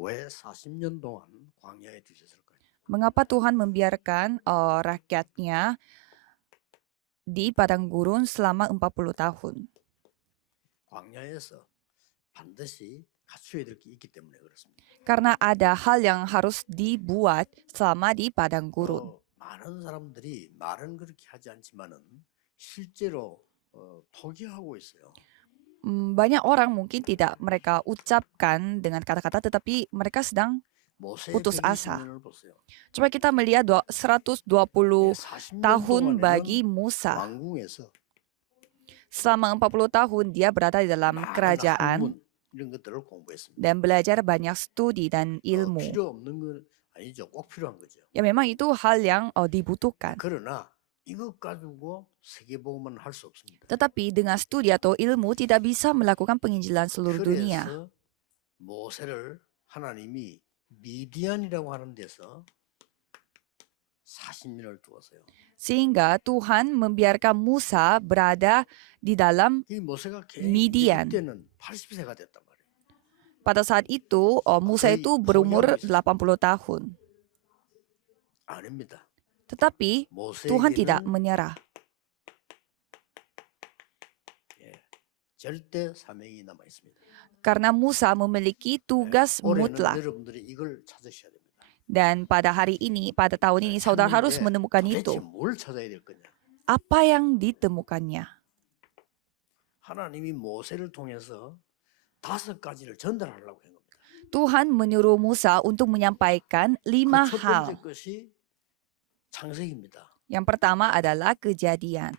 왜 40년 동안 광야에 두셨을까요? Mengapa Tuhan membiarkan rakyatnya di padang gurun selama 40 tahun? 광야에서 반드시 갖춰야 될 게 있기 때문에 그렇습니다. Karena ada hal yang harus dibuat selama di padang gurun. 많은 사람들이 말은 그렇게 하지 않지만은 실제로 포기하고 있어요. Banyak orang mungkin tidak mereka ucapkan dengan kata-kata, tetapi mereka sedang 모세 putus asa. 120년을 보세요. Coba kita melihat 120 40년 tahun 동안에는 bagi Musa. 왕궁에서 Selama 40 tahun dia berada di dalam 많은 kerajaan 학문 이런 것들을 공부했습니다. dan belajar banyak studi dan ilmu. 필요 없는 건 아니죠. 꼭 필요한 거죠. Ya memang itu hal yang dibutuhkan. 그러나 이것 가지고 세계복음은 할 수 없습니다. Tetapi dengan studi atau ilmu tidak bisa melakukan penginjilan seluruh dunia. 그래서 모세를 하나님이 미디안이라고 하는 데서 40년을 두었어요. Sehingga Tuhan membiarkan Musa berada di dalam 이 모세가 Midian. 때는 80세가 됐단 말이에요. pada saat itu Musa itu berumur 80 tahun. 아닙니다. Tetapi Tuhan tidak 모세에게는 menyerah. 절대 사명이 남아 있습니다. Karena Musa memiliki tugas 올해는 mutlak. 여러분들이 이걸 찾으셔야 됩니다. Dan pada hari ini, pada tahun ini, saudara harus 찾는데 menemukan 도대체 itu. 뭘 찾아야 될 거냐? Apa yang ditemukannya? 하나님이 모세를 통해서 5가지를 전달하려고 한 겁니다. Tuhan menyuruh Musa untuk menyampaikan 5 첫 hal. 번째 것이 창세기입니다. Yang pertama adalah kejadian,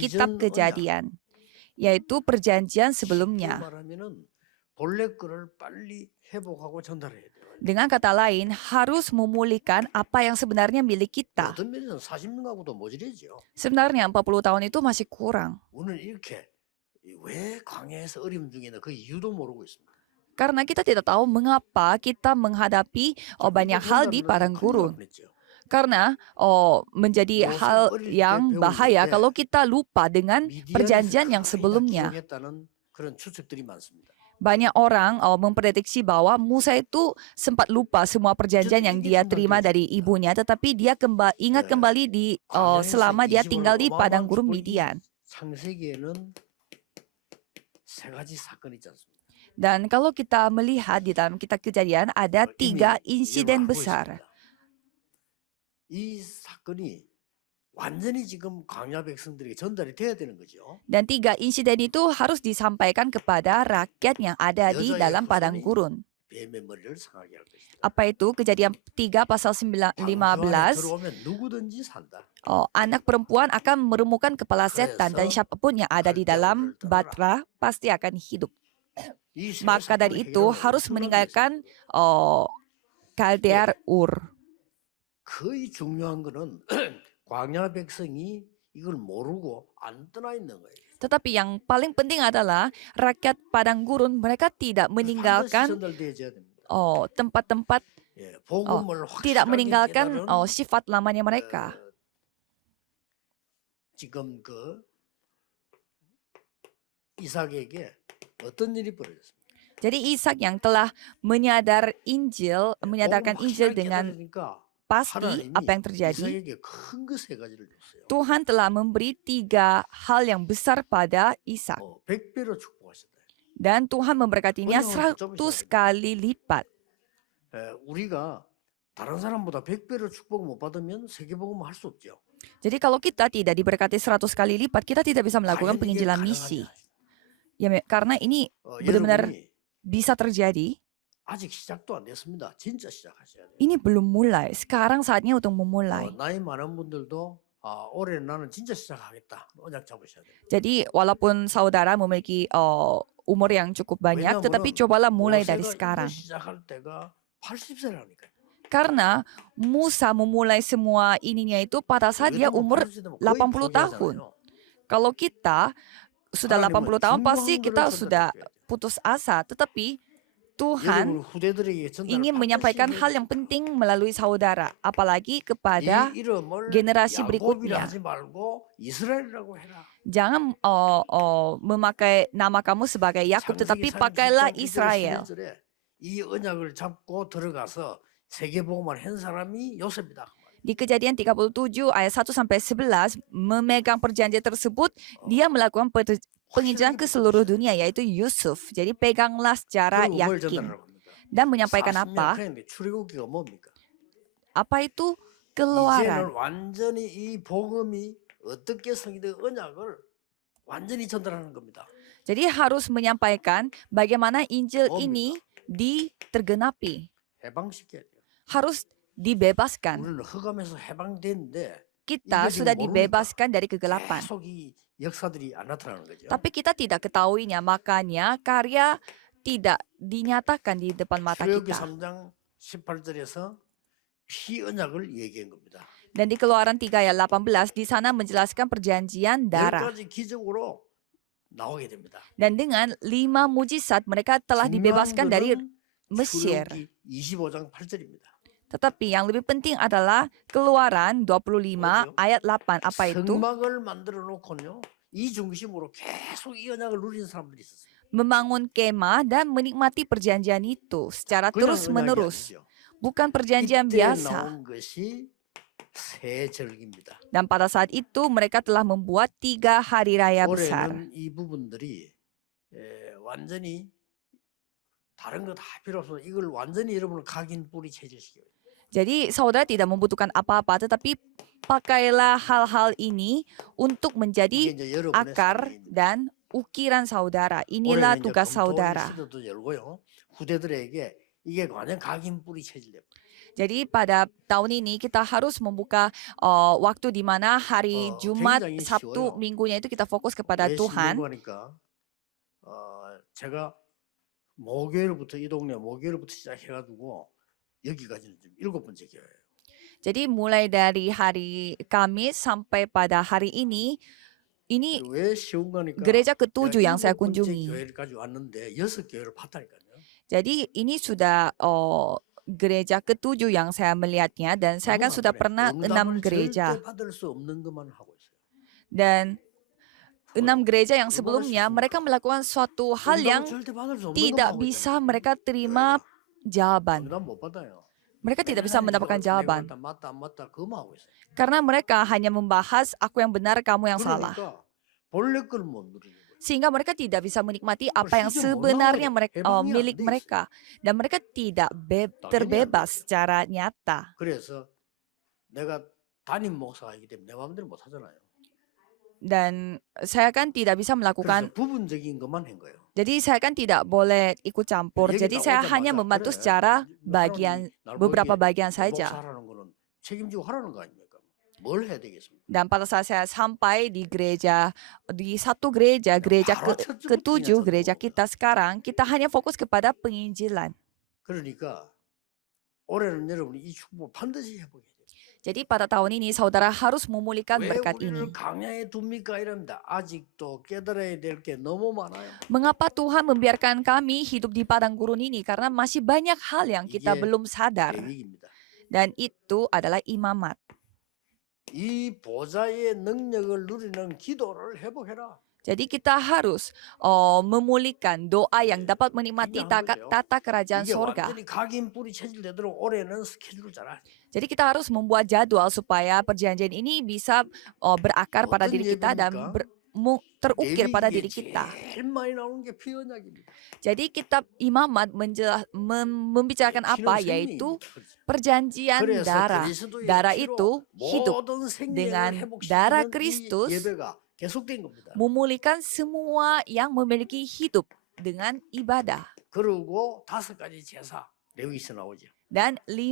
kitab 이전 언약. kejadian, yaitu perjanjian 쉽게 sebelumnya. 말하면은 본래 거를 빨리 회복하고 전달해야 돼요. Dengan kata lain, harus memulihkan apa yang sebenarnya milik kita. 어떤 면에서는 40년하고도 모자라죠. Sebenarnya 40 tahun itu masih kurang. 오늘 이렇게 왜 광야에서 어려움 중에는 그 이유도 모르고 있습니다. Karena kita tidak tahu mengapa kita menghadapi banyak hal di padang gurun. Karena menjadi hal yang bahaya kalau kita lupa dengan perjanjian yang sebelumnya. 그런 추측들이 많습니다. Banyak orang memprediksi bahwa Musa itu sempat lupa semua perjanjian yang dia terima dari ibunya, tetapi dia ingat kembali selama dia tinggal di padang gurun Midian. 창세기에는 세 가지 사건이 있지 않습니까? Dan kalau kita melihat di dalam kitab Kejadian ada 3 insiden besar. 이 사건이 완전히 지금 광야 백성들에게 전달이 돼야 되는 거죠. Dan 3 insiden itu harus disampaikan kepada rakyat yang ada di dalam padang gurun. 뱀의 머리를 상하게 할 것이다. Apa itu? Kejadian 3 pasal 15. 들어오면 누구든지 산다. Anak perempuan akan meremukkan kepala setan dan siapapun yang ada di dalam batra pasti akan hidup. Maka dari itu harus meninggalkan Kaldear Ur. 거의 중요한 거는 광야 백성이 이걸 모르고 안 떠나 있는 거예요. Tetapi yang paling penting adalah rakyat padang gurun mereka tidak meninggalkan tempat-tempat, tidak meninggalkan sifat lamanya mereka. 지금 그 이삭에게 어떤 일이 벌어졌습니까? Jadi Ishak yang telah menyadarkan Injil dengan pasti apa yang terjadi. Tuhan telah memberi 3 hal yang besar pada Ishak. Dan Tuhan memberkatinya 100 kali lipat. 우리가 다른 사람보다 100배로 축복 못 받으면 세계복음 할 수 없죠. Jadi kalau kita tidak diberkati 100 kali lipat, kita tidak bisa melakukan penginjilan misi. Ya, karena ini benar-benar bisa terjadi. 아직 시작도 안 됐습니다. 진짜 시작하셔야 돼요. Ini belum mulai. Sekarang saatnya untuk memulai. 나이 많은 분들도 올해는 나는 진짜 시작하겠다. 언약 잡으셔야 돼요. Jadi walaupun saudara memiliki umur yang cukup banyak, tetapi cobalah mulai dari sekarang. 시작할 때가 80세라니까요. Karena Musa memulai semua ininya itu pada saat dia umur 80 tahun. Kalau kita sudah 80 tahun pasti kita sudah putus asa. Tetapi Tuhan ingin menyampaikan hal yang penting melalui saudara, apalagi kepada generasi berikutnya. Jangan memakai nama kamu sebagai Yakub, tetapi pakailah Israel. 이 언약을 잡고 들어가서 세계복음을 한 사람이 요셉이다. Di Kejadian 37 ayat 1 sampai 11 memegang perjanjian tersebut, dia melakukan penginjilan ke seluruh dunia yaitu Yusuf. Jadi peganglah secara 그리고 뭘 yakin 전달하라고 합니까? dan menyampaikan 40년 apa? 그런데 출애굽기가 뭡니까? Apa itu 이제는 keluaran? 완전히 이 복음이 어떻게 성취된 언약을 완전히 전달하는 겁니다. Jadi harus menyampaikan bagaimana Injil 뭡니까? ini ditergenapi, 해방시켜야 돼요. harus dibebaskan. 우리는 흑암에서 해방됐는데 Kita 이거 sudah 지금 모르니까 dibebaskan dari kegelapan. 계속 이 역사들이 안 나타나는 거죠. Tapi kita tidak ketahuinya, makanya karya tidak dinyatakan di depan mata 출애굽기 kita. 3장 18절에서 피 언약을 얘기한 겁니다. Dan di Keluaran 3 ayat 18 di sana menjelaskan perjanjian darah. 10가지 기적으로 나오게 됩니다. Dan dengan 5 mujizat mereka telah dibebaskan dari Mesir. 출애굽기 25장 8절입니다. Tetapi yang lebih penting adalah Keluaran 25 ayat 8. Apa itu? 성막을 만들어 놓고요. 이 중심으로 계속 이 언약을 누리는 사람들이 있었어요. Membangun kemah dan menikmati perjanjian itu secara 그냥 terus-menerus. 언약이 아니죠. Bukan perjanjian 이때 biasa. 나온 것이 새 절기입니다. Dan pada saat itu mereka telah membuat 3 hari raya besar. 올해는 이 부분들이 완전히 다른 거 다 필요 없어. 이걸 완전히 여러분을 각인 뿌리 체질시켜요. Jadi saudara tidak membutuhkan apa-apa, tetapi pakailah hal-hal ini untuk 이게 menjadi 이제 여러분의 akar 삶입니다. dan ukiran saudara. Inilah 올해는 이제 tugas 검토 saudara. 시대도 열고요. 후대들에게 이게 완전 각인 뿌리 체질이에요. Jadi pada tahun ini kita harus membuka waktu di mana hari Jumat, 굉장히 Sabtu, 쉬워요. Minggunya itu kita fokus kepada 왜 Tuhan. 신경을 하니까 제가 목요일부터 이 동네 목요일부터 시작해가지고 여기까지는 지금 7번째 교회예요. Jadi mulai dari hari Kamis sampai pada hari ini 왜 쉬운 거니까 gereja ke-7 yang saya 7번째 kunjungi. 교회까지 왔는데 6교회를 봤다니까요. Jadi ini sudah gereja ke-7 yang saya melihatnya dan saya kan 아무나 sudah 안 그래. pernah 6 응답을 gereja. 절대 받을 수 없는 것만 하고 있어요. Dan 6 gereja yang 얼마나 sebelumnya 쉽습니까? mereka melakukan suatu hal yang 응답을 절대 받을 수 없는 tidak 것만 하고 bisa 있잖아요. mereka terima jawaban. 응답 못 받아요. Mereka tidak bisa mendapatkan jawaban. 맞다 안 맞다 그거만 하고 있어요. Karena mereka hanya membahas aku yang benar, kamu yang salah. 그러니까 본래 걸 못 누리는 거예요. Sehingga mereka tidak bisa menikmati apa yang 시즌 못 sebenarnya 나와요. mereka, 해방이 안 milik 돼 있어요. mereka. Dan mereka tidak terbebas secara nyata. 그래서 내가 담임 목사이기 때문에 내 마음대로 못 하잖아요. Dan saya kan tidak bisa 그래서 melakukan, 부분적인 것만 한 거예요. jadi saya kan tidak boleh ikut campur. 얘기 Jadi saya hanya 나오자마자 membantu 그래, secara 하나님 bagian, 날 beberapa 거기에 bagian saja. 목사라는 거는 책임지고 하라는 거 아닙니까? 뭘 해야 되겠습니까? Dan pada saat saya sampai di gereja, di satu gereja, gereja 바로 첫째부터 ke-7, 그냥 gereja 저도. kita sekarang, kita hanya fokus kepada penginjilan. 그러니까 올해는 여러분이 이 축복 반드시 해보게 돼요. Jadi pada tahun ini saudara harus memulihkan 왜 berkat 우리를 ini. 강야에 둡니까? 이럽니다. 아직도 깨달아야 될 게 너무 많아요. Mengapa Tuhan membiarkan kami hidup di padang gurun ini? Karena masih banyak hal yang kita 이게 belum sadar. 계획입니다. Dan itu adalah imamat. 이 보좌의 능력을 누리는 기도를 회복해라. Jadi kita harus memulihkan doa yang dapat menikmati tata kerajaan 이게 sorga. 완전히 각인 뿌리 체질되도록 올해는 스케줄을 짜라. Jadi kita harus membuat jadwal supaya perjanjian ini bisa berakar pada 어떤 diri kita dan 예배입니까? terukir pada diri 레위기에 kita. 제일 많이 나오는 게 피언약입니다. Jadi kitab imamat membicarakan apa? Yaitu perjanjian darah. Darah itu hidup. Dengan darah Kristus memulihkan semua yang memiliki hidup dengan ibadah. 그리고 5가지 제사 레위기서 나오죠. Dan 5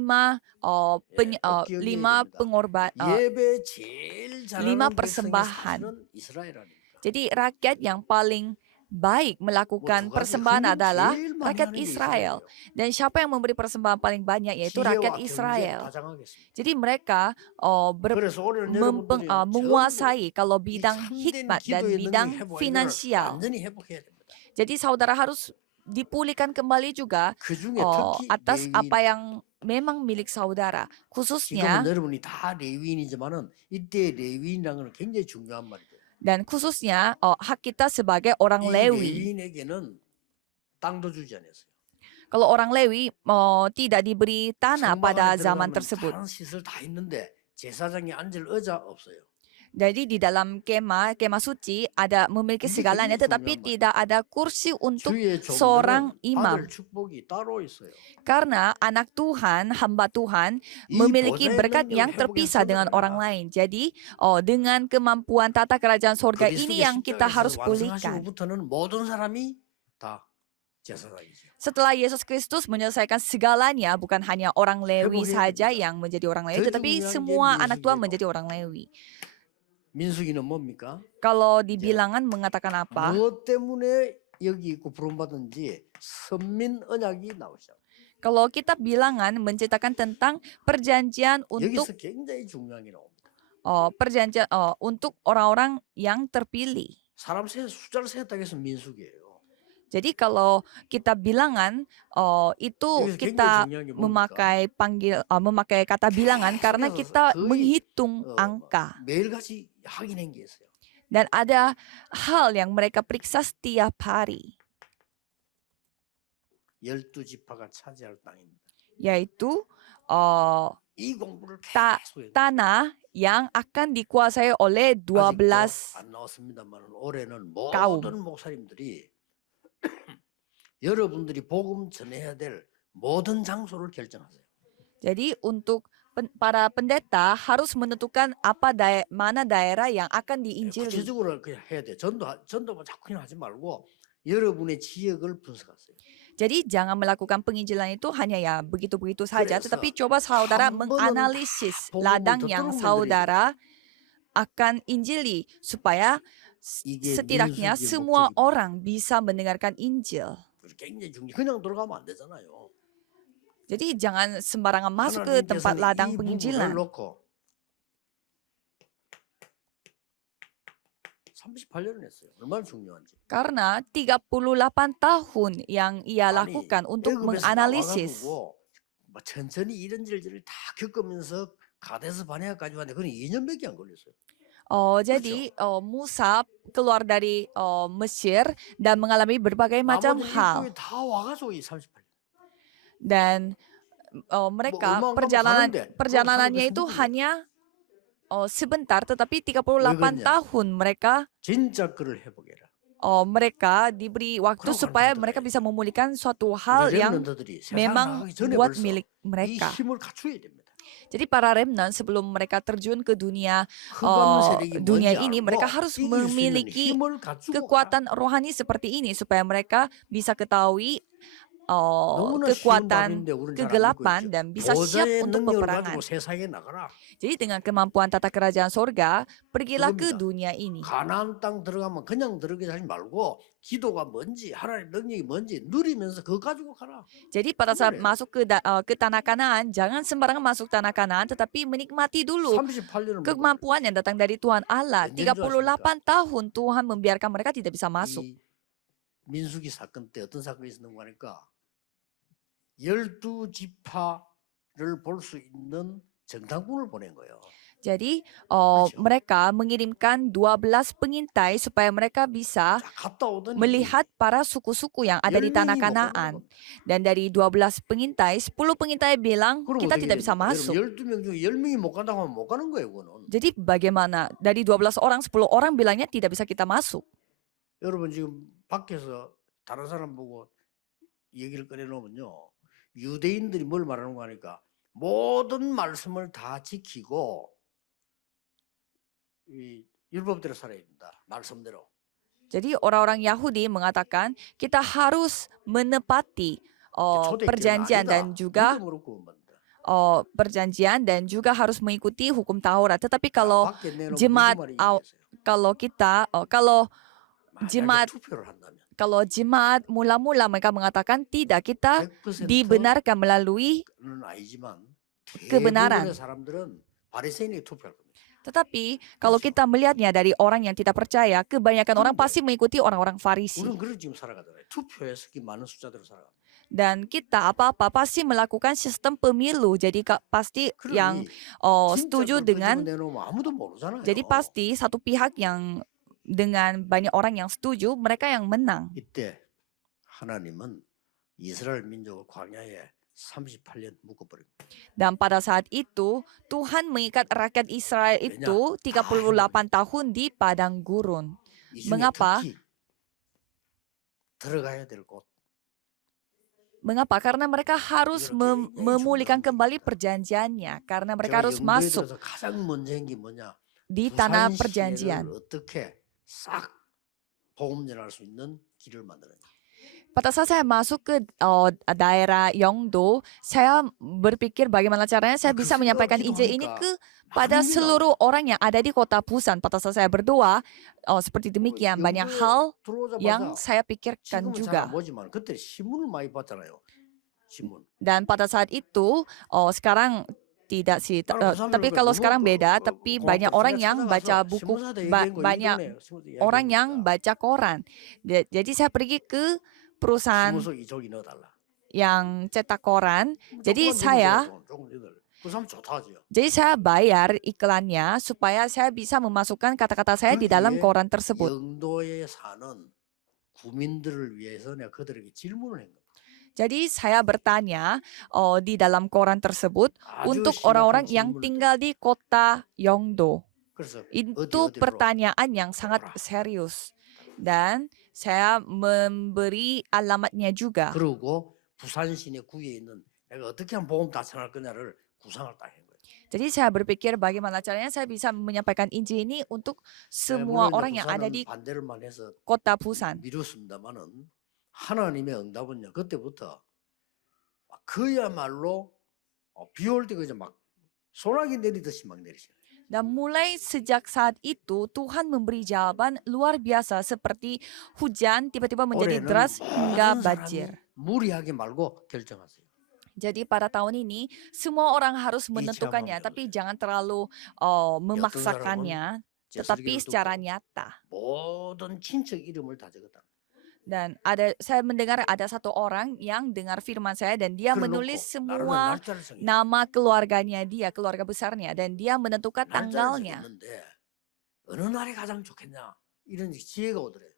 pengorban, 예배 제일 잘하는 5 persembahan. 백성이 이스라엘 아닙니까? Jadi rakyat yang paling baik melakukan persembahan adalah rakyat Israel. Dan siapa yang memberi persembahan paling banyak yaitu rakyat Israel. Jadi mereka menguasai kalau bidang hikmat dan bidang finansial. Jadi saudara harus dipulihkan kembali juga atas apa yang memang milik saudara. Khususnya 지금은 여러분이 다 레위인이지만은 이때 레위인이라는 건 굉장히 중요한 말이에요. dan khususnya hak kita sebagai orang 이 Lewi. 레위인에게는 땅도 주지 않았어요. Kalau orang Lewi tidak diberi tanah 성막 pada 안에 zaman 들어가면 tersebut. 다른 시설 다 있는데 제사장이 앉을 의자 없어요. Jadi di dalam kemah suci ada memiliki 이게 segalanya, 굉장히 tetapi 중요한 tidak 말이에요. ada kursi untuk 주의 seorang 종들은 imam. 받을 축복이 따로 있어요. Karena anak Tuhan, hamba Tuhan 이 memiliki 보좌의 berkat yang 능력을 회복해서 terpisah dengan orang 서들어라. lain. Jadi dengan kemampuan tata kerajaan sorga ini 그리스도의 yang kita harus 십자가에서 pulihkan. 완성하시고부터는 모든 사람이 다 제사장이죠. Setelah Yesus Kristus menyelesaikan segalanya, bukan hanya orang Lewi 회복해야 saja 됩니다. yang menjadi orang Lewi, 더 tetapi 중요한 게 semua anak Tuhan 민수기예요. menjadi orang Lewi. 민수기는 뭡니까? Kalau di bilangan mengatakan apa? 무엇 때문에 여기 있고 부름받은지 선민 언약이 나오죠. Kalau kita bilangan menceritakan tentang perjanjian untuk 여기서 굉장히 중요한 게 나옵니다. perjanjian untuk orang-orang yang terpilih. 사람 숫자를 세었다고 해서 민수기예요. Jadi kalau kita bilangan itu 여기서 kita 굉장히 중요한 게 뭡니까? memakai kata bilangan karena 계속해서 kita 거의, menghitung angka. 매일같이 확인한 게 있어요. Dan ada hal yang mereka periksa setiap hari, 12지파가 차지할 땅입니다. yaitu 이 공부를 다- 계속 해야 돼요. tanah yang akan dikuasai oleh 12 아직도 안 나왔습니다만 올해는 가움. 모든 목사님들이 여러분들이 복음 전해야 될 모든 장소를 결정하세요. Jadi untuk para pendeta harus menentukan mana daerah yang akan diinjili. 구체적으로 그냥 해야 돼. 전도만 자꾸 그냥 하지 말고 여러분의 지역을 분석하세요. Jadi jangan melakukan penginjilan itu hanya ya begitu-begitu saja, 그래서 tetapi coba saudara 한 번은 menganalisis 다 복음을 ladang 듣도록 yang 만들어야 saudara akan injili supaya 이게 setidaknya 민수기의 semua 목적입니다. orang bisa mendengarkan Injil. 굉장히 중요해. 그냥 들어가면 안 되잖아요. Jadi jangan sembarangan masuk ke tempat 하나님께서는 ladang 이 부분을 penginjilan. 놓고 38년을 했어요. 얼마나 중요한지. Karena 38 tahun yang ia lakukan untuk 애굽에서 menganalisis. 나와가지고 뭐 천천히 이런저런 다 겪으면서 가데스 바네아까지 왔는데 그건 2년밖에 안 걸렸어요. Jadi Musa keluar dari Mesir dan mengalami berbagai macam 나머지 hal. 일꾼이 다 와가지고 이 38년. Dan mereka 얼마 안 가면 가는데 perjalanannya 그걸 itu 살고 hanya sebentar, tetapi 38 그러냐? tahun mereka 진짜 그를 회복해라. mereka diberi waktu 그러고 supaya 가는 mereka 거잖아요. bisa memulihkan suatu hal yang 렘넌트들이 세상 memang 나가기 전에 buat 벌써 milik 이 mereka. 힘을 갖춰야 됩니다. Jadi para remnant sebelum mereka terjun ke dunia 흑암 세력이 dunia 뭔지 ini, 알고 mereka harus 이길 수 있는 memiliki 힘을 갖추고 kekuatan rohani seperti ini supaya mereka bisa ketahui 너무나 쉬운 kekuatan 답인데 우리는 잘 안 믿고 kegelapan 있죠. dan bisa siap 보좌의 untuk 능력을 peperangan. 가지고 세상에 나가라. Jadi dengan kemampuan tata kerajaan sorga, pergilah ke 그겁니다. dunia ini. 가나안 땅 들어가면 그냥 들어가지 하지 말고 기도가 뭔지 하나님 능력이 뭔지 누리면서 그거 가지고 가라. Jadi pada saat 그거래요. masuk ke tanah Kanaan, jangan sembarangan masuk tanah Kanaan, tetapi menikmati dulu 38년을 kemampuan yang datang dari Tuhan Allah. Anjing juga 38 tahun Tuhan membiarkan mereka tidak bisa masuk. 이 민수기 사건 때 어떤 사건이 있었는가 하니까 12지파를 볼 수 있는 정탐꾼을 보낸 거예요. Jadi 그렇죠. mereka mengirimkan 12 pengintai supaya mereka bisa 자, 갔다 오더니 melihat para suku-suku yang ada di tanah 10명이 못 가는 Kanaan. 겁니다. Dan dari 12 pengintai, 10 pengintai bilang 그럼 kita 어떻게 tidak bisa 됩니까? masuk. 여러분 12명 중에 10명이 못 간다고 하면 못 가는 거예요, 그거는. Jadi bagaimana? Dari 12 orang, 10 orang bilangnya tidak bisa kita masuk. 여러분 지금 밖에서 다른 사람 보고 얘기를 꺼내놓으면요. 유대인들이 뭘 말하는가 하니까 모든 말씀을 다 지키고 이 율법대로 살아야 된다. 말씀대로. Jadi orang-orang Yahudi mengatakan kita harus menepati 초대교회는 perjanjian 아니다. dan juga 믿음으로 구원받는다. perjanjian dan juga harus mengikuti hukum Taurat. Tetapi kalau 밖에 내놓으면 jemaat 무슨 말인지 얘기했어요. kalau kita kalau 만약에 jemaat 투표를 한다면 jemaat mula-mula mereka mengatakan tidak, kita 100%는 dibenarkan melalui 아니지만 kebenaran. 대부분의 사람들은 바리새인에게 투표할 겁니다. Tetapi kalau kita melihatnya dari orang yang tidak percaya, kebanyakan orang pasti mengikuti orang-orang Farisi. 우리는 그렇게 지금 살아가잖아요. 투표해서 그 많은 숫자대로 살아가. Dan kita apa-apa pasti melakukan sistem pemilu. Jadi pasti yang setuju dengan, 내놓으면 아무도 모르잖아요. jadi pasti satu pihak yang dengan banyak orang yang setuju, mereka yang menang. 이때 하나님은 이스라엘 민족을 광야에 38년 묶어버립니다. Dan pada saat itu Tuhan mengikat rakyat Israel itu 38 tahun di padang gurun. 이 중에 Mengapa? 특히 들어가야 될 곳, Mengapa? Karena mereka harus memulihkan kembali perjanjiannya. Karena mereka 제가 harus 영도에 masuk 들어서 가장 먼저 한 게 뭐냐? di tanah 부산 perjanjian. 시내를 어떻게 싹 복음 전할 수 있는 길을 만드느냐. Pada saat saya masuk ke daerah Yeongdo, saya berpikir bagaimana caranya saya bisa menyampaikan Injil ini pada seluruh orang yang ada di kota Busan. Pada saat saya berdoa, seperti demikian banyak hal yang saya pikirkan 지금은 잘 juga. 안 보지만 그때 신문을 많이 봤잖아요. 신문. Dan pada saat itu, sekarang tidak sih. Tapi kalau sekarang beda, tapi banyak orang yang baca buku, banyak orang yang baca koran. Jadi saya pergi ke perusahaan 신문서 이쪽이 넣어달라. yang cetak koran. Jadi 조그만 saya 조금 넣어달라. 그 사람 좋다지요. Jadi saya bayar iklannya supaya saya bisa memasukkan kata-kata saya di dalam koran tersebut. 영도에 사는 구민들을 위해서 내가 그들에게 질문을 한 거예요. Jadi saya bertanya di dalam koran tersebut untuk orang-orang yang tinggal di kota Yeongdo. 그래서 Itu pertanyaan yang sangat serius. Dan saya memberi alamatnya juga. 그리고 부산 시내 구에 있는 내가 어떻게 하면 복음 다전할 거냐를 구상을 딱 한 거예요. Jadi saya berpikir bagaimana caranya saya bisa menyampaikan Injil ini untuk semua orang yang ada di 반대를만 해서 kota Busan. 미뤘습니다만은 하나님의 응답은요. 그때부터 그야말로 비올 때 그저 막 소나기 내리듯이 막 내리시죠. Dan mulai sejak saat itu Tuhan memberi jawaban luar biasa seperti hujan tiba-tiba menjadi deras hingga banjir. 무리하게 말고 결정하세요. Jadi pada tahun ini semua orang harus menentukannya, tapi jangan terlalu memaksakannya, tetapi secara nyata. 모든 친척 이름을 다 적었다. Dan saya mendengar ada satu orang yang dengar firman saya dan dia menulis semua nama keluarganya dia, keluarga besarnya, dan dia menentukan tanggalnya. 어느 날이 가장 좋겠냐? 이런 지혜가 오더래요.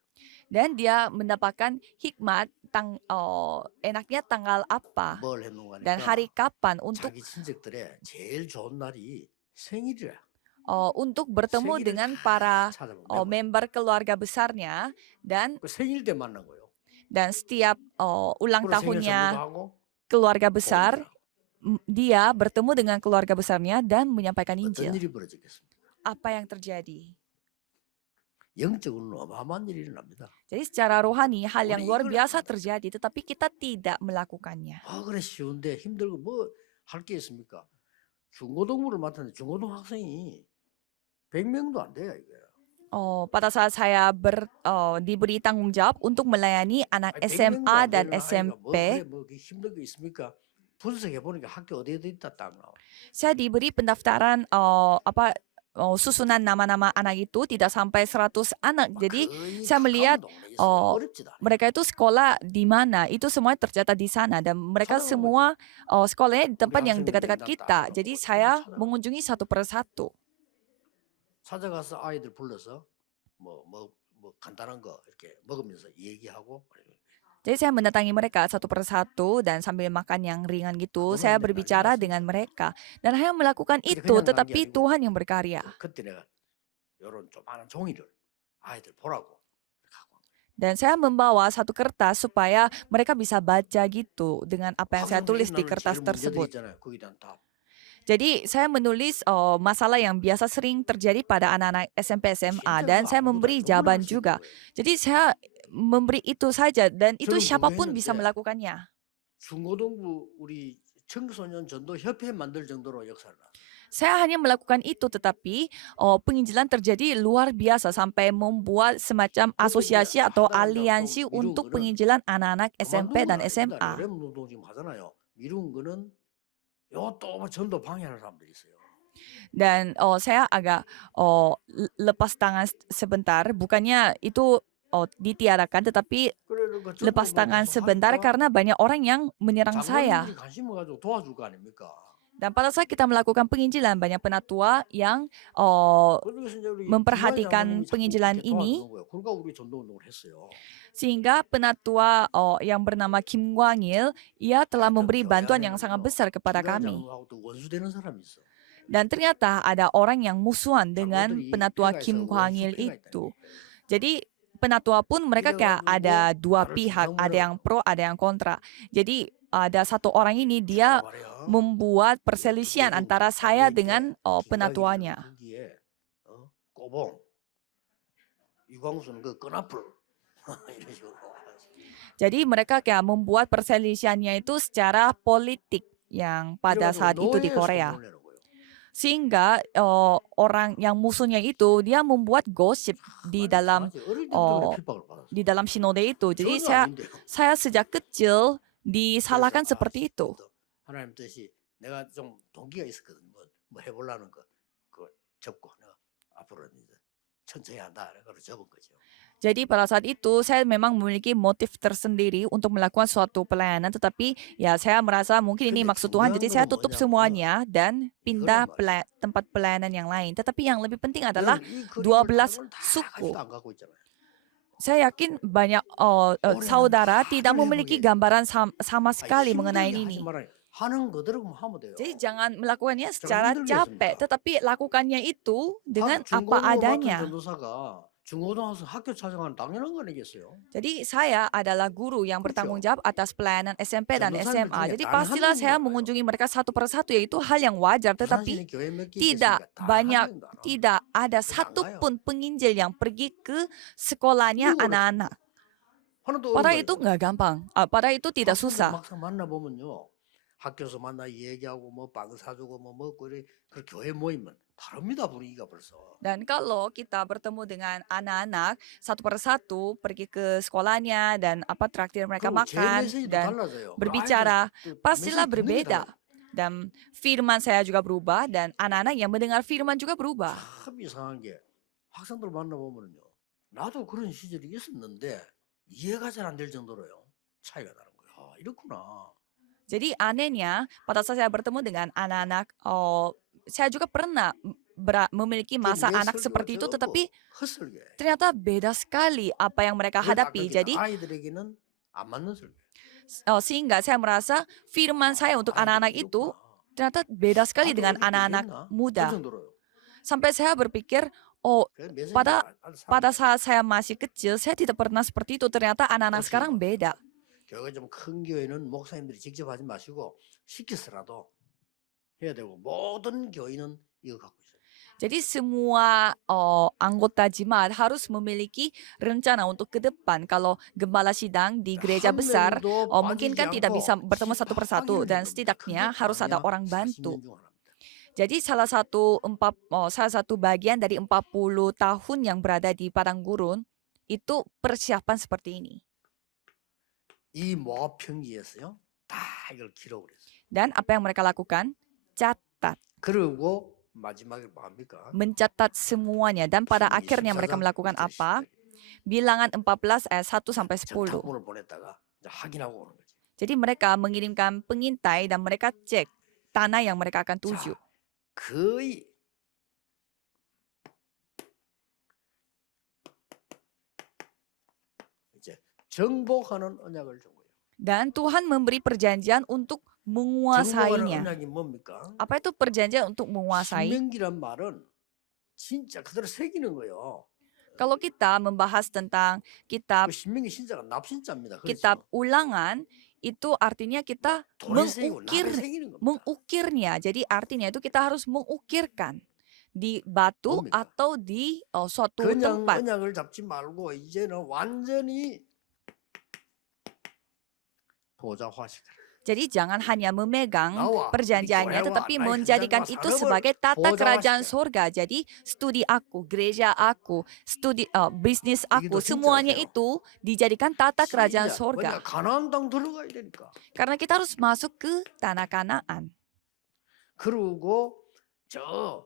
Dan dia mendapatkan hikmat enaknya tanggal apa dan hari kapan untuk 자기 친척들의 제일 좋은 날이 생일이라. Untuk bertemu dengan para member keluarga besarnya dan 생일 때 만난 거예요. dan setiap ulang tahunnya keluarga besar dia bertemu dengan keluarga besarnya dan menyampaikan Injil. Apa yang terjadi? 영적으로는 어마어마한 일이 일어납니다. Jadi secara rohani hal yang luar biasa terjadi, tetapi kita tidak melakukannya. 그래 쉬운데 힘들고 뭐 할 게 있습니까? 중고등부를 맡았는데 중고등 학생이 100명도 안 돼요 이거야. Pada saat saya diberi tanggung jawab untuk melayani anak SMA dan SMP, 뭐 힘든 게 있습니까? 분석해 보니까 학교 어디 있다 딱 나와. saya diberi pendaftaran susunan nama-nama anak itu tidak sampai 100 anak. Jadi saya melihat mereka itu sekolah di mana, itu semua tercatat di sana dan mereka semua sekolahnya di tempat yang dekat-dekat kita. Jadi saya mengunjungi satu persatu. 찾아가서 아이들 불러서 뭐 간단한 거 이렇게 먹으면서 얘기하고. Jadi saya mendatangi mereka satu persatu dan sambil makan yang ringan gitu, saya berbicara dengan mereka dan hanya melakukan itu, tetapi Tuhan yang berkarya. Dan saya membawa satu kertas supaya mereka bisa baca gitu dengan apa yang saya tulis di kertas tersebut. Jadi saya menulis masalah yang biasa sering terjadi pada anak-anak SMP SMA dan saya memberi jawaban juga. Jadi saya memberi itu saja dan itu siapapun bisa melakukannya. Saya hanya melakukan itu, tetapi penginjilan terjadi luar biasa sampai membuat semacam asosiasi atau aliansi untuk penginjilan anak-anak SMP dan SMA. Dan saya agak lepas tangan sebentar, bukannya itu ditiadakan, tetapi lepas tangan sebentar karena banyak orang yang menyerang saya. Dan pada saat kita melakukan penginjilan, banyak penatua yang 그래서 이제 우리 memperhatikan 기관장로님이 자꾸 penginjilan 이렇게 ini, 도와주는 거예요. 그러니까 우리 전도운동을 했어요. sehingga penatua yang bernama Kim Kwang-il, ia telah 하여튼 memberi 교회 bantuan yang 안에는요, sangat besar kepada kami. 기관장로하고 또 원수되는 사람이 있어. Dan ternyata ada orang yang musuhan dengan 장로들이 penatua 패가 있어 Kim Kwang-il 원수패가 있다는 itu. 얘기예요. Jadi penatua pun mereka kayak ada 이래가지고 dua 나를 pihak, ada 중상모라고 yang pro, ada yang kontra. Jadi ada satu orang ini dia 제가 말이야. membuat perselisihan 그때는 antara saya 이렇게 dengan penatuanya. 거기에 꼬봉 유광수는 그 끈앞을 이런 식으로. Jadi mereka kayak membuat perselisihannya itu secara politik yang pada saat itu di Korea. Sehingga orang yang musuhnya itu dia membuat gosip di dalam sinode itu. Jadi saya sejak kecil disalahkan seperti itu. 하나님 뜻이 내가 좀 동기가 있었거든. 뭐 해보려는 거 그거 접고 내가 앞으로 이제 천천히 한다. 그래서 접은 거죠. Jadi pada saat itu saya memang memiliki motif tersendiri untuk melakukan suatu pelayanan, tetapi ya saya merasa mungkin ini maksud Tuhan, jadi saya tutup semuanya dan pindah tempat pelayanan yang lain. Tetapi yang lebih penting adalah 12 suku. Saya yakin banyak saudara tidak memiliki gambaran sama sekali mengenai ini. Jadi jangan melakukannya secara capek, tetapi lakukannya itu dengan apa adanya. Jadi saya adalah guru yang bertanggung jawab atas pelayanan SMP dan SMA. Jadi pastilah saya mengunjungi mereka satu persatu, yaitu hal yang wajar. Tetapi tidak ada satupun penginjil yang pergi ke sekolahnya anak-anak. Padahal itu nggak gampang. Padahal itu tidak susah. 학교에서 만나 얘기하고 뭐 빵 사주고 뭐 먹고 이래 그 교회 모이면 다릅니다 분위기가 벌써. Dan kalau kita bertemu dengan anak-anak satu persatu pergi ke sekolahnya dan traktir mereka makan dan berbicara, pastilah berbeda. Dan firman saya juga berubah dan anak-anak yang mendengar firman juga berubah. 참 이상한 게 학생들 만나보면요, 나도 그런 시절이 있었는데 이해가 잘 안 될 정도로요 차이가 나는 거야. 이렇구나. Jadi anehnya pada saat saya bertemu dengan anak-anak, saya juga pernah memiliki masa anak seperti itu, tetapi ternyata beda sekali apa yang mereka hadapi. Jadi sehingga saya merasa firman saya untuk anak-anak itu ternyata beda sekali dengan anak-anak muda. Sampai saya berpikir, pada saat saya masih kecil, saya tidak pernah seperti itu. Ternyata anak-anak sekarang beda. 교회가 좀 큰 교회는 목사님들이 직접 하지 마시고 시켜서라도 해야 되고 모든 교인은 이거 갖고 있어요. Jadi semua anggota jemaat harus memiliki rencana untuk ke depan. Kalau gembala sidang di gereja besar, mungkin kan tidak bisa bertemu satu persatu dan setidaknya harus ada orang bantu. Jadi salah satu bagian dari 40 tahun yang berada di padang gurun itu persiapan seperti ini. 이 모아평지에서요, 다 이걸 기록을 했어요. Dan apa yang mereka lakukan? Catat. 그리고 마지막에 뭡니까? Mencatat semuanya dan pada akhirnya mereka melakukan apa? Bilangan 14 ayat 1 sampai 10. 전탁문을 보냈다가 이제 확인하고 오는 거지. Jadi mereka mengirimkan pengintai dan mereka cek tanah yang mereka akan tuju. 거의 정복하는 언약을 준 거예요. Dan Tuhan memberi perjanjian untuk menguasainya. 언약이 뭡니까? Apa itu perjanjian untuk menguasai? 신명기란 말은 진짜 그대로 새기는 거예요. Kalau kita membahas tentang kitab 신명기 신자가 납신자입니다. kitab Ulangan, itu artinya kita mengukirnya. Jadi artinya itu kita harus mengukirkan di batu atau di suatu tempat. 언약을 잡지 말고 이제는 완전히 Jadi jangan hanya memegang perjanjiannya, tetapi menjadikan itu sebagai tata kerajaan surga. Jadi studi aku, gereja aku, studi bisnis aku, semuanya itu dijadikan tata kerajaan surga. Karena kita harus masuk ke tanah Kanaan. 그리고 저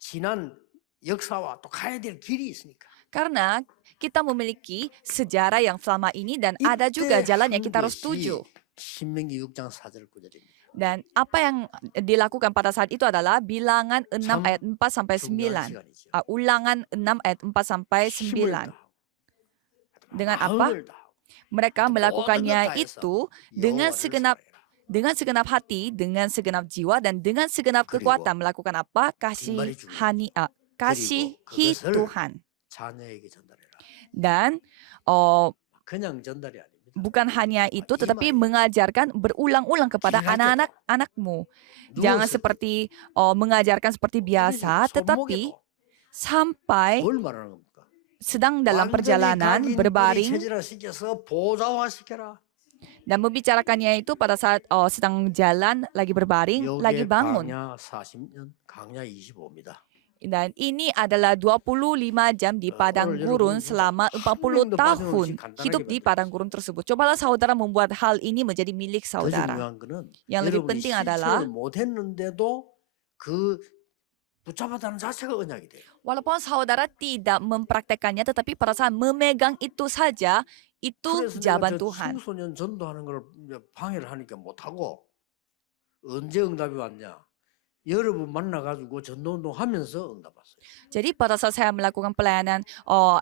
지난 역사와 또 가야 될 길이 있으니까. Karena kita memiliki sejarah yang selama ini dan ada juga jalan yang kita harus tuju. 신명기 6장 4절 9절입니다. Dan apa yang dilakukan pada saat itu adalah bilangan 6 참 ayat 4 sampai 중요한 9. 시간이죠. Ulangan 6 ayat 4 sampai 힘을 9. 다하고 Dengan apa? 마음을 다하고 Mereka 모든 것 melakukannya 다해서 itu dengan 여호와를 segenap hati, dengan segenap jiwa dan dengan segenap 그리고 kekuatan melakukan apa? 뒷말이 중요합니다. Kasihi 그리고 그것을 Tuhan. 자녀에게 전달해라. Dan oh, 그냥 전달이 아닙니다. bukan hanya itu, 이 tetapi 말이에요. mengajarkan berulang-ulang kepada 길할 때도 anak-anakmu. Jangan 누웠을 seperti mengajarkan seperti biasa, tetapi 손목에도 sampai 뭘 말하는 겁니까? sedang dalam 완전히 perjalanan 각인 뿌리 berbaring 체질화시켜서 보좌화시켜라. dan membicarakannya itu pada saat sedang jalan, lagi berbaring, lagi 요게 bangun. 강야 40년, 강야 25입니다. Dan ini adalah 25 jam di padang 오늘 gurun 여러분 selama 한 40 명도 tahun 빠짐없이 간단하게 hidup di 만들었어요. padang gurun tersebut. Cobalah saudara membuat hal ini menjadi milik 더 saudara. 중요한 거는 Yang lebih 여러분이 penting 실천을 adalah 못했는데도 그 붙잡았다는 자체가 언약이 돼요. walaupun saudara tidak mempraktekannya, tetapi pada saat memegang itu saja, itu 그래서 내가 jawaban 저 Tuhan. 청소년 전도하는 걸 이제 방해를 하니까 못하고 언제 응답이 왔냐? 여러분 만나가지고 전도운동 하면서 응답 왔어요. Jadi pada saat saya melakukan pelayanan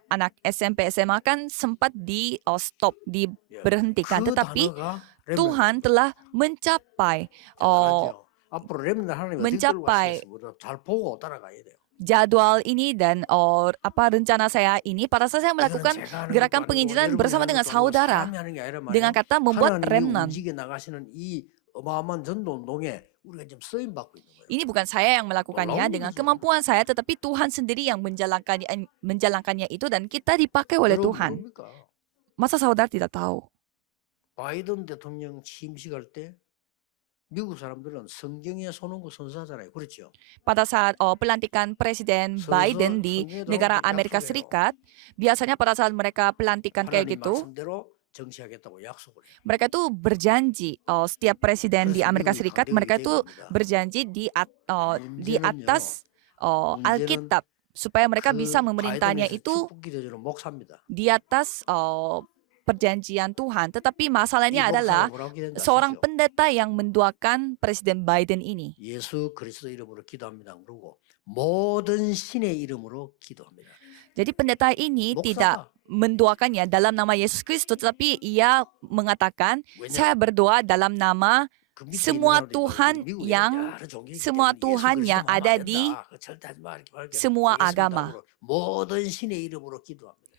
anak SMP, SMA kan sempat di stop, 예. diberhentikan. 그 Tetapi 단어가 Tuhan telah mencapai 대단하죠. 앞으로 렘넌트 하나님이 어떻게 끌고 mencapai 가시겠어요? 우리가 잘 보고 따라가야 돼요. jadwal ini dan rencana saya ini pada saat saya 이거는 melakukan 제가 하는 gerakan 것도 아니고 penginjilan 여러분이 bersama 하는 dengan 것도 아니고 saudara 사람이 하는 게 아니란 dengan 말이에요. kata membuat 하나님이 remnant. 움직여 나가시는 이 어마어마한 전도운동에 우리가 지금 쓰임 받고 있는 거예요. Ini bukan saya yang melakukannya Tolong dengan gitu. kemampuan saya, tetapi Tuhan sendiri yang menjalankannya itu dan kita dipakai oleh 여러분 Tuhan. 뭡니까? Masa saudara tidak tahu? 바이든 대통령 취임식할 때 미국 사람들은 성경에 손얹고 선서하잖아요. 그렇죠? Pada saat pelantikan Presiden Biden di 성경에 negara 들어가면 Amerika 약속해요. Serikat, biasanya pada saat mereka pelantikan kayak 하나님 gitu, 말씀대로 정치하겠다고 약속을 해요. mereka tuh berjanji, setiap presiden di 그래서 Amerika 미국이 Serikat, 강력히 mereka tuh 대응합니다. berjanji di 문제는요. atas 문제는 Alkitab supaya mereka bisa 그 memerintahnya 바이든에서 itu 축복 기도주는 목사입니다. di atas perjanjian Tuhan. Tetapi 이 masalahnya 목사가 adalah 뭐라고 기도했는지 seorang 아시죠? pendeta yang mendoakan Presiden Biden ini. 예수 그리스도 이름으로 기도합니다. 그러고 모든 신의 이름으로 기도합니다. Jadi pendeta ini tidak 목사가 mendoakannya dalam nama Yesus Kristus, tetapi ia mengatakan, saya 왜냐? berdoa dalam nama 그 밑에 있는 semua 사람들이 Tuhan 미국에 yang 여러 종교가 있기 semua 때문에 예수 Tuhan yang 그리스도만 하면 ada 안 di 된다. 그거 절대 하지 마. 이렇게 말할게. semua 예수 agama. 믿음으로 모든 신의 이름으로 기도합니다.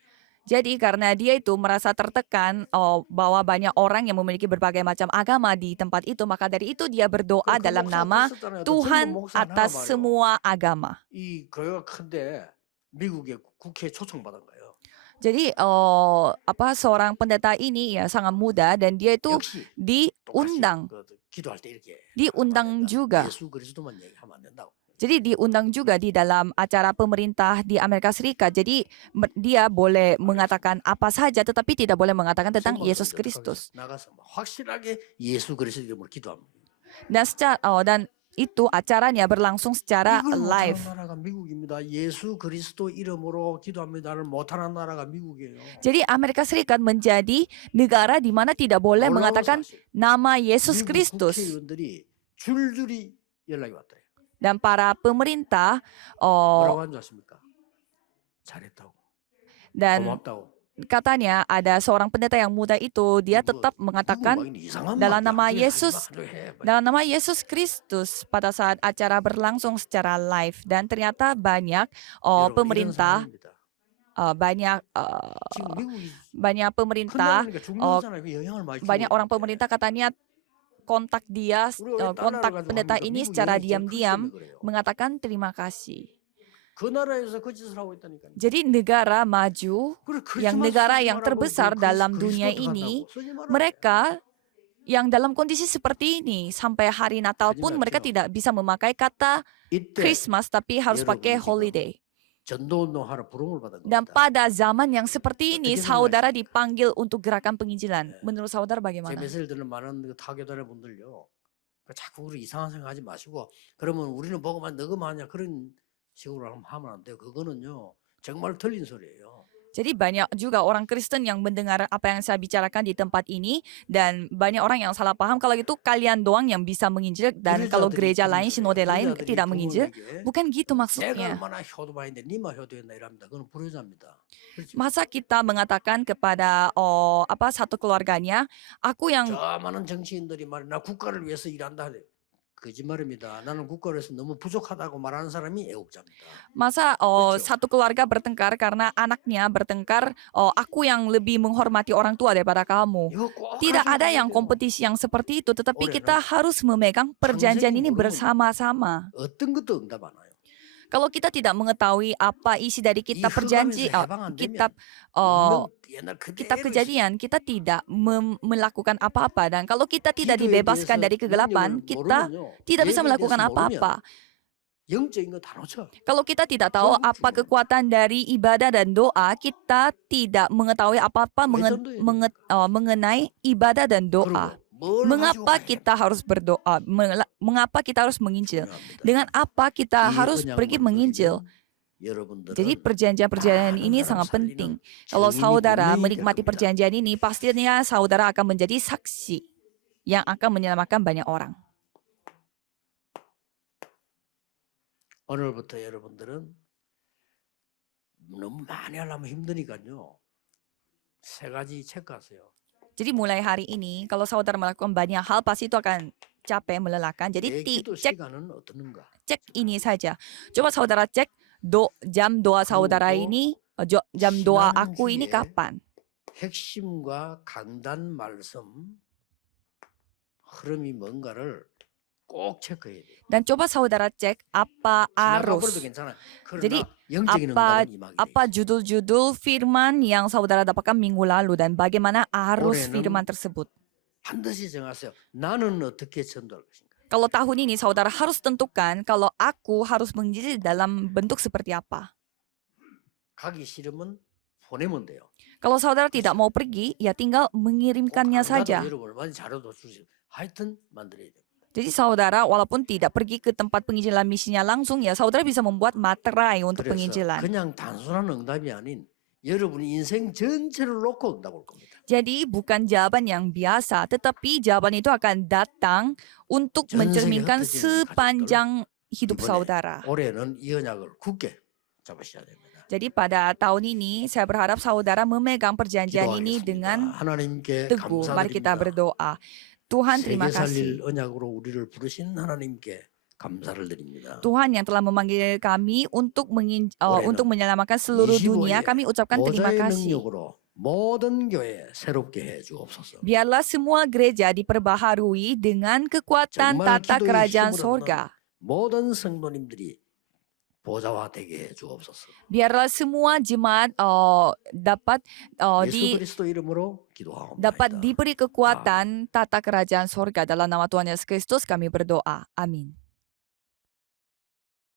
Jadi karena dia itu merasa tertekan bahwa banyak orang yang memiliki berbagai macam agama di tempat itu, maka dari itu dia berdoa 그 dalam 목사가 nama 그랬었잖아요. 또 젊은 Tuhan 목사 하나가 atas 말이요. semua agama. 이 교회가 큰데 미국의 국회에 초청받은 거예요. Jadi seorang pendeta ini ya sangat muda dan dia itu 역시 똑같이 diundang 기도할 때 이렇게 하면 안 diundang 된다. juga. 예수 그리스도만 얘기하면 안 된다고. Jadi diundang juga di dalam acara pemerintah di Amerika Serikat. Jadi dia boleh mengatakan apa saja tetapi tidak boleh mengatakan tentang Yesus Kristus. 나가서 확실하게 예수 그리스도 이름으로 기도합니다. Dan itu acaranya berlangsung secara 이걸 live. 못하는 나라가 미국입니다. 예수 그리스도 이름으로 기도합니다를 못하는 나라가 미국이에요. Jadi Amerika Serikat menjadi negara di mana tidak boleh 놀라운 mengatakan 사실. nama Yesus 미국 Kristus. 국회의원들이 줄줄이 연락이 왔더래요. Dan para pemerintah 뭐라고 하는지 아십니까? 잘했다고. dan 고맙다고. katanya ada seorang pendeta yang muda itu dia tetap mengatakan dalam nama Yesus, dalam nama Yesus Kristus pada saat acara berlangsung secara live. Dan ternyata banyak pemerintah banyak pemerintah banyak orang pemerintah katanya kontak pendeta ini secara diam-diam mengatakan terima kasih. Jadi negara maju, yang negara yang terbesar dalam dunia ini, mereka yang dalam kondisi seperti ini sampai hari Natal pun mereka tidak bisa memakai kata Christmas tapi harus pakai holiday. Dan pada zaman yang seperti ini, saudara dipanggil untuk gerakan penginjilan. Menurut saudara bagaimana? 자꾸 우리 이상한 생각하지 마시고 그러면 우리는 보고만 너그만 하냐 그런 식으로 하면 안 돼요. 그거는요 정말 틀린 소리예요. Jadi banyak juga orang Kristen yang mendengar apa yang saya bicarakan di tempat ini dan banyak orang yang salah paham kalau itu kalian doang yang bisa menginjil dan kalau gereja lain, sinode lain tidak menginjil. Bukan gitu 내가 maksudnya. 얼마나 효도바인데 니마 효도했나 이랍니다. 그건 불효자입니다. 그렇죠? Masa kita mengatakan kepada satu keluarganya, aku yang 저 많은 정치인들이 말이 나 국가를 위해서 일한다. 거짓말입니다. 나는 국가를 위해서 너무 부족하다고 말하는 사람이 애국자입니다. masa 그렇죠? satu keluarga bertengkar karena anaknya bertengkar, aku yang lebih menghormati orang tua daripada kamu. 이거 꼭 Tidak 가지고 ada 가야 yang 돼요. kompetisi yang seperti itu, tetapi 올해는 kita harus memegang perjanjian ini 모르면 bersama-sama. 어떤 것도 응답 안 와요. Kalau kita tidak mengetahui apa isi dari 이 kitab 흑암에서 해방 안 되면 kitab 운명 옛날 kitab 그대로 kejadian, kita tidak melakukan apa-apa. Dan kalau kita tidak 기도에 dibebaskan 대해서 dari kegelapan, 능력을 kita 모르면요. tidak bisa 예배에 melakukan 대해서 모르면 apa-apa. 영적인 거 다 놓쳐. Kalau kita tidak tahu 그럼 apa 죽는 kekuatan dari ibadah dan doa, kita tidak mengetahui apa-apa 외전도해야 됩니다. mengenai ibadah dan doa. 그리고 뭘 가지고 Mengapa 가야 kita harus berdoa? Mengapa kita harus menginjil? 중요합니다. Dengan apa kita 이 harus pergi 언약만 menginjil? 누리면 여러분들은 Jadi perjanjian-perjanjian 많은 ini 사람 sangat 살리는 penting. Kalau 증인이 saudara 분명히 menikmati 될 겁니다. perjanjian ini, pastinya saudara akan menjadi saksi yang akan menyelamatkan banyak orang. 오늘부터 여러분들은 너무 많이 하려면 힘드니까요. 세 가지 체크하세요. Jadi mulai hari ini, kalau saudara melakukan banyak hal, pasti itu akan capek, melelahkan. 내 Jadi 기도 cek 시간은 어떻는가? ini saja. Coba saudara cek jam doa saudara 그리고 ini, jam doa 지난 aku ini 주에 kapan. 핵심과 강단 말씀 흐름이 뭔가를 꼭 체크해야 돼요. Dan coba saudara cek apa 지나가버려도 arus. 괜찮아요. Jadi 그러나 영적인 apa 응답은 임하게 돼 apa 있어요. judul-judul firman yang saudara dapatkan minggu lalu dan bagaimana arus 올해는 firman tersebut. 반드시 정하세요. 나는 어떻게 전도할 것인가? Kalau tahun ini saudara harus tentukan kalau aku harus menginjil dalam bentuk seperti apa. 가기 싫으면 보내면 돼요. Kalau saudara tidak mau pergi, ya tinggal mengirimkannya 꼭 saja. 안 가도 여러분 많이 자료도 주시고 하여튼 만들어야 돼요. Jadi saudara walaupun tidak pergi ke tempat penginjilan misinya langsung, ya saudara bisa membuat materai untuk 그래서 penginjilan. 그냥 단순한 응답이 아닌 여러분이 인생 전체를 놓고 응답 올 겁니다. Jadi bukan jawaban yang biasa, tetapi jawaban itu akan datang untuk 전 세계 mencerminkan 흩어진 sepanjang hidup 이번에 saudara. 올해는 이 언약을 굳게 잡으셔야 됩니다. Jadi pada tahun ini saya berharap saudara memegang perjanjian ini 기도하겠습니다. dengan 하나님께 teguh. Mari kita 감사드립니다. berdoa. Tuhan terima 세계 kasih. 살릴 언약으로 우리를 부르신 하나님께 감사를 드립니다. Tuhan yang telah memanggil kami untuk 올해는 untuk menyelamatkan seluruh 25에 dunia, kami ucapkan terima 보좌의 kasih. 능력으로 모든 교회 새롭게 해 주옵소서. Biarlah semua gereja diperbaharui dengan kekuatan 정말 tata 기도의 kerajaan 힘을 얻는 sorga. 모든 성도님들이 보좌화 되게 해 주옵소서. Biarlah semua jemaat dapat 예수 그리스도 이름으로 기도하옵나이다. dapat diberi kekuatan tata kerajaan sorga. Dalam nama Tuhan Yesus Kristus kami berdoa. Amin.